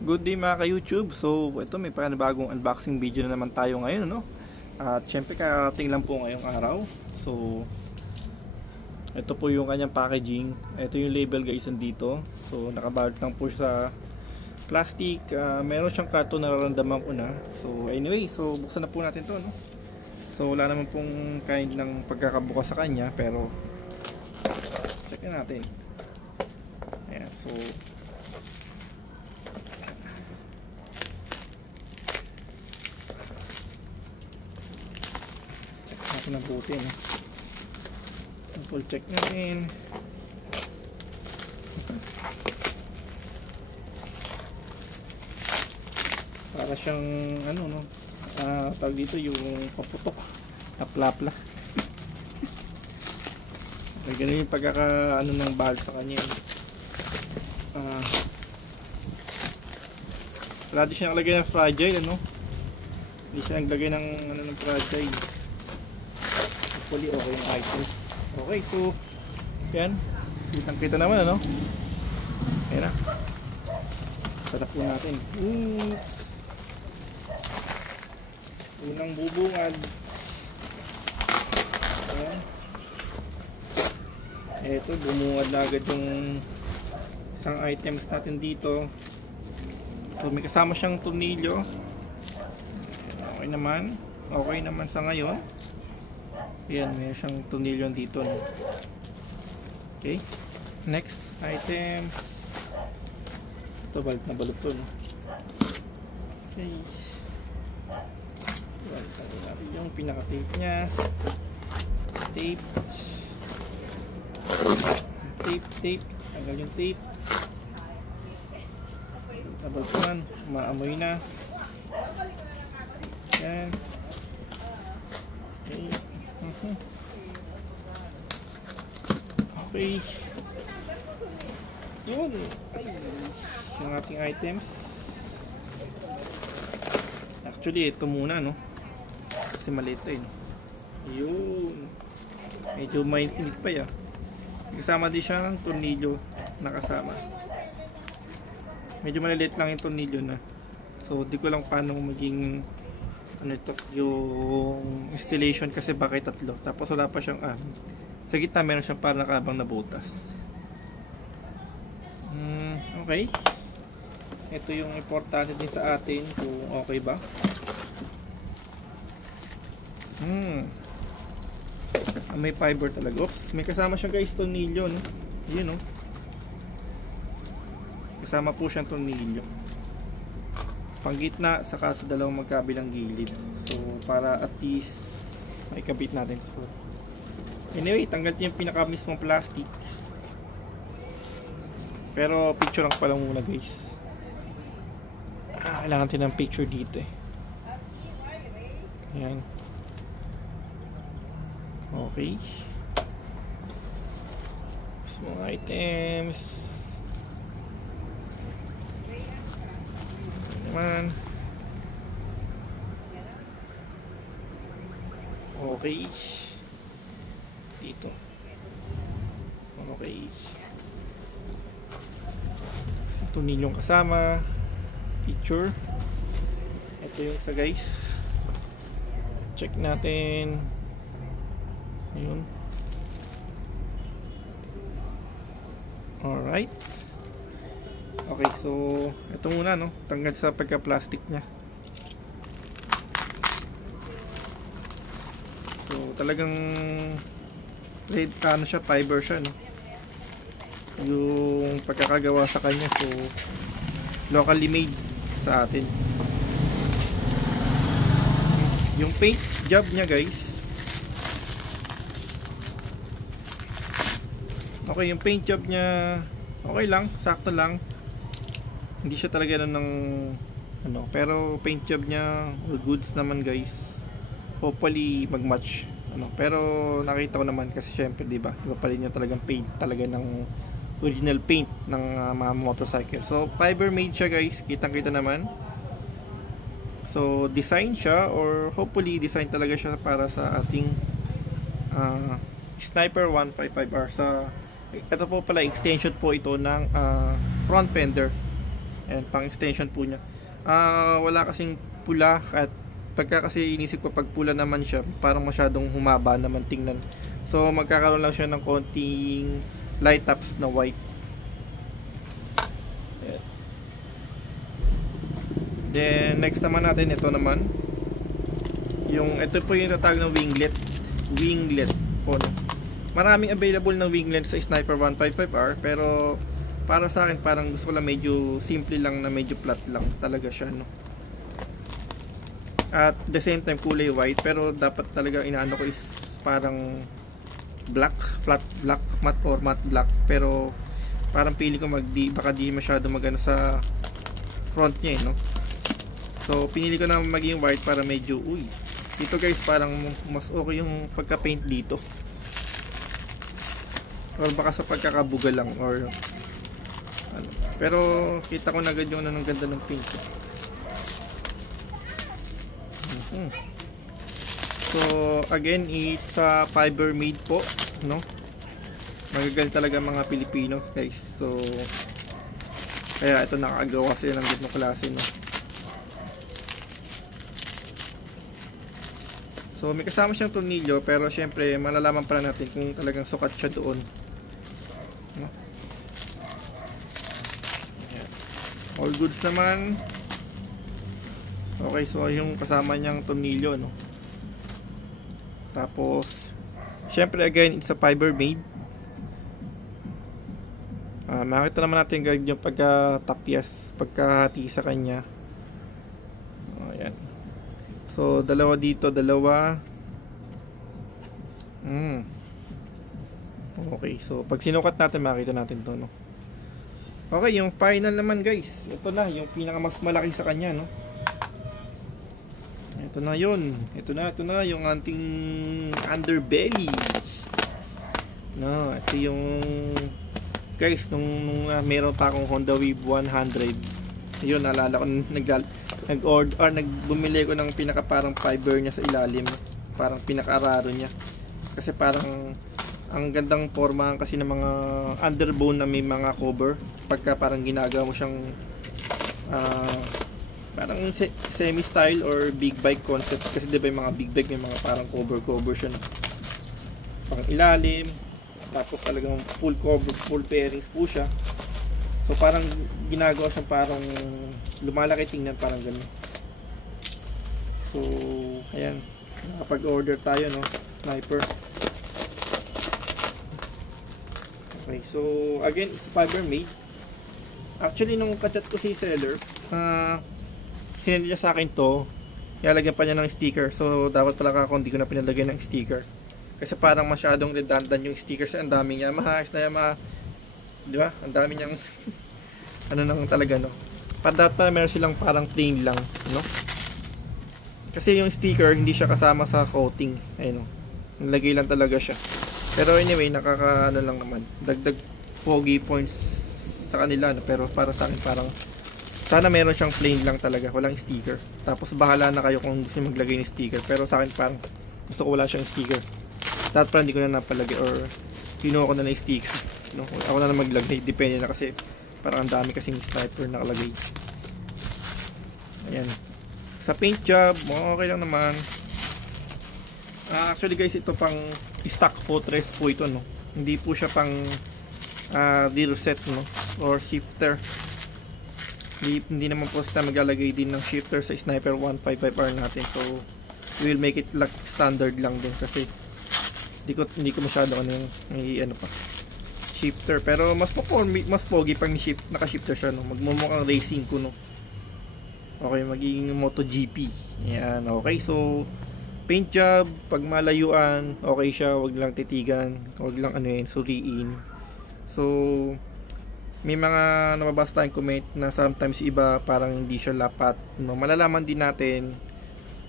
Good day mga ka-YouTube. So, ito may panibagong unboxing video na naman tayo ngayon, no? At syempre karating lang po ngayong araw. So, ito po yung kanyang packaging. Ito yung label guys nandito. So, nakabalot lang po siya sa plastic. Meron siyang karton na nararamdaman ko na. So, anyway, so buksan na po natin to, no? So, wala naman pong kind ng pagkakabukas sa kanya, pero check natin. Ayan, so natin ang buti, no? Full check natin. Para siyang ano, no? Tawag dito yung paputok na plapla. Okay, ganun yung pagkaka ano ng valve sa kanya. Wala din siya nakalagay ng fragile, ano? Hindi siya naglagay ng ano ng fragile. Hopefully okay yung items. Okay, so yan, kitang kita naman, ano? Ayan na. Sarap po natin. Oops! Unang bubungad. Ayan. Eto, bumungad na agad yung isang items natin dito. So may kasama siyang tornilyo. Okay naman. Okay naman sa ngayon. Ayan, may siyang tornilyo dito, no? Okay. Next item. Ito, balot na balot to, no? Okay. Balot natin yung pinaka-tape nya. Tape. Tape. Tanggal yung tape. Balot naman. Maamoy na. Ayan. Okay. Okay. Yun. Ay, yung ating items. Actually, ito muna, no? Kasi maliit to, eh. Yun. Medyo mainit pa, ya. Kasama din siya ng tornilyo na kasama. Medyo maliliit lang yung tornilyo na. So, di ko lang paano maging ano ito, yung installation kasi bakit tatlo. Tapos wala pa siyang sa gitna meron siyang parang nakabang na butas. Okay. Ito yung importante din sa atin kung okay ba. May fiber talaga. Oops, may kasama siyang guys tornilyo, no? Yun, no? Kasama po siyang tornilyo. Pang gitna saka sa dalawang magkabilang gilid. So para at least may kabit natin. So, anyway, tanggal yung pinaka mismong plastic. Pero picture lang pala muna guys. Kailangan natin ng picture dito, eh. Ayan. Okay. Small items. Naman. Okay. Dito. Okay. Kasi tornilyong kasama. Picture. Ito yung isa guys. Check natin. Ayun. Alright. Okay, so ito muna, no? Tanggal sa pagka-plastic niya. So talagang red, ano siya, fiber siya, no? Yung pagkakagawa sa kanya, so locally made sa atin. Yung paint job niya guys, okay, yung paint job niya okay lang, sakto lang. Hindi siya talaga ng ano, pero paint job niya all goods naman guys. Hopefully mag-match, ano. Pero nakita ko naman kasi syempre, 'di ba? Iba pa rin yung talagang paint talaga ng original paint ng mga motorcycle. So fiber made siya guys, kitang-kita naman. So design siya, or hopefully design talaga siya para sa ating Sniper 155R. Sa ito po pala extension po ito ng front fender. Ayan, pang extension po niya. Wala kasing pula, at pagka kasi inisip ko pag pula naman siya, parang masyadong humaba naman tingnan. So magkakaroon lang siya ng konting light ups na white. Ayan. Then next naman natin, ito naman ito po yung tatawag ng winglet po, no? Maraming available na winglet sa Sniper 155R, pero para sa akin parang gusto ko lang medyo simple lang, na medyo flat lang talaga siya, no? At the same time kulay white, pero dapat talaga inaano ko is parang black, flat black, matte or matte black. Pero parang pili ko baka di masyado magano sa front niya, no? So pinili ko na maging white para medyo dito guys parang mas okay yung pagka-paint dito, or baka sa pagkakabuga lang or ano. Pero kita ko na agad yung ng ganda ng paint. So again, it's fiber made po, no? Magagal talaga mga Pilipino guys. So kaya ito nakakagawa kasi ng ganitong klase, no? So may kasama siyang tornilyo, pero syempre malalaman pa natin kung talagang sukat siya doon, no? All goods naman. Okay, so yung kasama niyang tornilyo, no? Tapos syempre again, it's a fiber made. Makita naman natin guys yung pagka-tapyas, pagkahati sa kanya. Ayan. So dalawa dito, dalawa. Okay, so pag sinukat natin makita natin to, no? Okay, yung final naman guys, ito na yung pinaka mas malaki sa kanya, no? Ito na yun. Ito na yung ating underbelly, no? Ito yung guys, nung meron pa akong Honda Wave 100, yun, naalala ko bumili ko ng pinaka parang fiber niya sa ilalim, parang pinaka-araro niya, kasi parang ang gandang forma kasi ng mga underbone na may mga cover, pagka parang ginagawa mo siyang parang semi style or big bike concept, kasi diba yung mga big bike may mga parang cover siya, no? Parang ilalim, tapos talagang full cover, full pairings po siya. So parang ginagawa siyang parang lumalaki tingnan, parang ganun. So ayan, nakapag-order tayo, no? Sniper. Okay, so again, it's fiber made. Actually nung kachat ko si seller, sinend niya sa akin to, ilalagyan pa niya ng sticker. So dapat pala ako hindi ko na pinalagyan ng sticker, kasi parang masyadong redundant yung stickers. Ang dami niya, mahayos na yan, di ba? Ang dami niyang ano nang talaga, no? Dapat pala meron silang parang plain lang, no? Kasi yung sticker hindi siya kasama sa coating, ayun, no? Nilagay lang talaga siya. Pero anyway, nakaka ano lang naman, dagdag pogi points sa kanila, no? Pero para sa akin parang sana meron siyang plain lang talaga, walang sticker. Tapos bahala na kayo kung gusto maglagay ng sticker. Pero sa akin parang gusto ko wala siyang sticker. Dapat pala hindi ko na napalagay, or kinuha ko na ng sticker, no? Ako na maglagay, depende na, kasi parang ang dami kasing sniper nakalagay. Ayan. Sa paint job, okay lang naman. Actually guys, ito pang stock footrest po ito, no? Hindi po siya pang dealer set, no? Or shifter. Hindi naman po sila maglalagay din ng shifter sa Sniper 155R natin. So we will make it like standard lang din, kasi hindi ko masyado may pa shifter. Pero mas pogi pag naka-shifter siya, no? Magmumukhang racing ko, no? Okay, magiging MotoGP. Yan, okay. So paint job, pag malayuan, okay siya, wag lang titigan, wag lang suriin. So may mga nababasa tayong comment na sometimes iba parang hindi siya lapat, no? Malalaman din natin.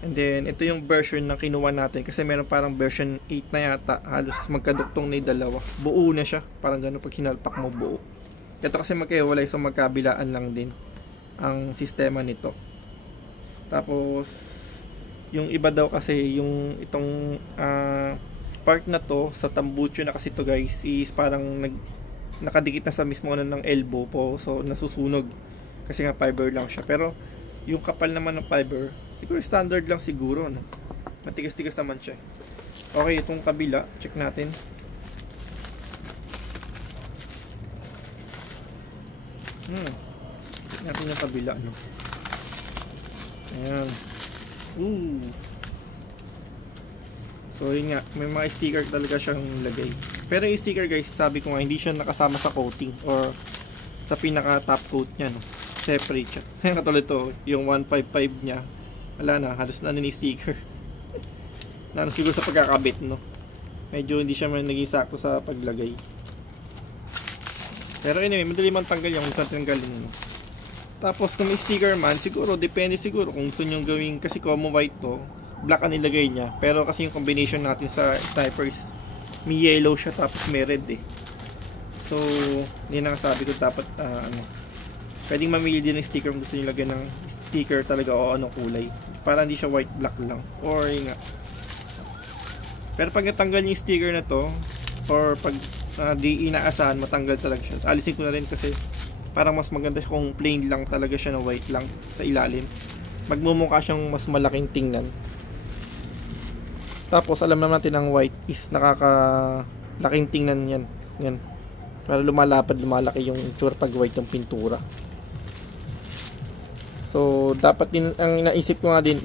And then ito yung version na kinuha natin, kasi meron parang version 8 na yata, halos magkaduktong na yung dalawa, buo na siya, parang gano'n pag hinalpak mo buo. Ito kasi magkaiwalay, so magkabilaan lang din ang sistema nito. Tapos yung iba daw kasi yung itong part na to sa tambucho na kasi to guys, is parang nakadikit na sa mismo ng elbow po, so nasusunog. Kasi nga fiber lang siya. Pero yung kapal naman ng fiber, siguro standard lang siguro, no? Matigas-tigas naman siya. Okay, itong kabila, check natin. Check natin yung kabila, no? Ayan. So yun nga, may mga sticker talaga siyang lagay. Pero yung sticker guys, sabi ko nga, hindi siya nakasama sa coating or sa pinaka top coat niya, no? Separate siya. Katulad to, yung 155 niya, wala na, halos na ni sticker. Na siguro sa pagkakabit, no? Medyo hindi siya naging sakto sa paglagay. Pero anyway, madali man tanggal yung isang tanggalin, no? Tapos kung may sticker man, siguro, depende siguro kung gusto nyo gawing, kasi common white to, black ang nilagay niya. Pero kasi yung combination natin sa snipers, may yellow siya tapos may red eh. So, yun ang sabi ko, dapat pwedeng mamili din ng sticker kung gusto nyo lagyan ng sticker talaga o anong kulay. Para hindi siya white black lang. Or yun nga. Pero pag natanggal yung sticker na to, or pag di inaasahan, matanggal talaga siya. Alisin ko na rin kasi parang mas maganda siya kung plain lang talaga siya na white lang sa ilalim. Magmumukha siyang mas malaking tingnan. Tapos alam naman natin ang white is nakakalaking tingnan yan. Yan. Para lumalapad, lumalaki yung itsura pag white ng pintura. So dapat din, ang naisip ko nga din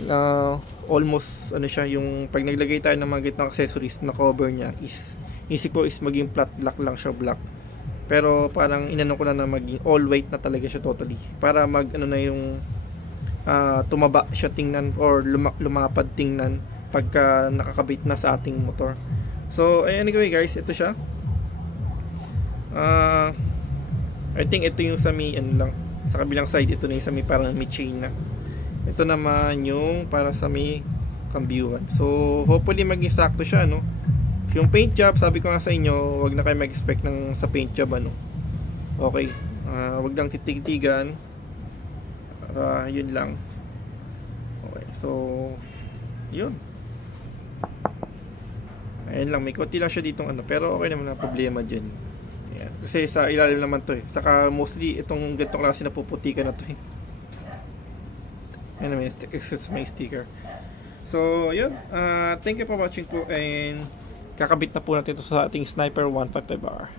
almost ano siya, yung pag naglagay tayo ng mga gitnang accessories na cover niya is isip ko is maging flat black lang siya, black. Pero parang inano ko na maging all white na talaga siya totally. Para mag ano na yung tumaba siya tingnan or lumapad tingnan pagka nakakabit na sa ating motor. So anyway guys, ito siya. I think ito yung sa may ano lang, sa kabilang side ito na yung sa may parang may chain na. Ito naman yung para sa may kambyuhan. So hopefully maging sakto siya, no? Yung paint job, sabi ko nga sa inyo, wag na kayo mag-expect ng sa paint job, ano. Okay. Wag lang titig-tigan. Yun lang. Okay. So yun. Ayun lang, may konti lang siya ditong ano, pero okay naman na problema diyan. Ayan. Kasi sa ilalim naman to eh. Saka mostly itong ganitong klase na puputikan na to eh. Anyway, excess my sticker. So, yun. Thank you for watching po, and kakabit na po natin ito sa ating Sniper 155R.